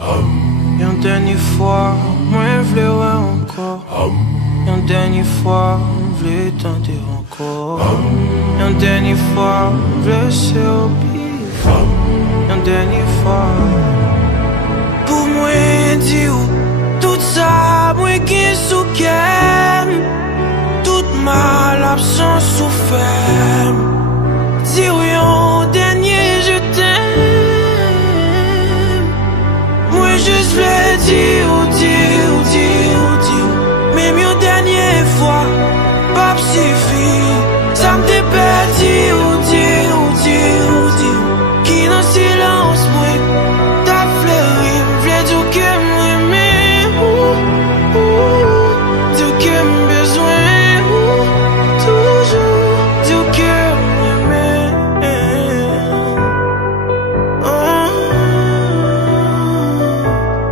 Yon dernier fois, moi vle ouais encore. Yon dernier fois, vle tenter encore. Yon dernier fois, vle se pif. Yon dernier fois. Pour moi dire tout ça, moi qui soukem. Toute mal absence souffert. Dire yon dernier je t'aime. Moi juste voulais dire, même une dernière fois, pas suffit. Ça me déperdi, dire, qui dans silence, moi, t'as fleuri, m'v'lait dire que m'aimer, dire que m'besoin, toujours, dire que m'aimer.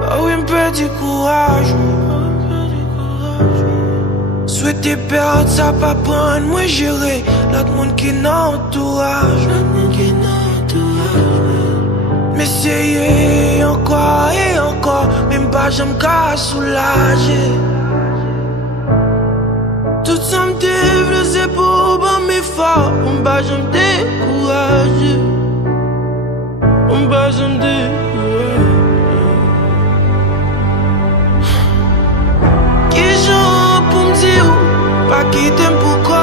Ah oui, m'perdi courage. Souhaiter perdre ça pas prendre, moi gérer l'autre monde qui n'entourage. Mais essayer encore et encore, même pas j'aime qu'à soulager. Tout ça me développe, c'est pour bon mes forts, on va j'aime décourager. On va j'aime décourager. Qui joue pour me dire pas quitter pourquoi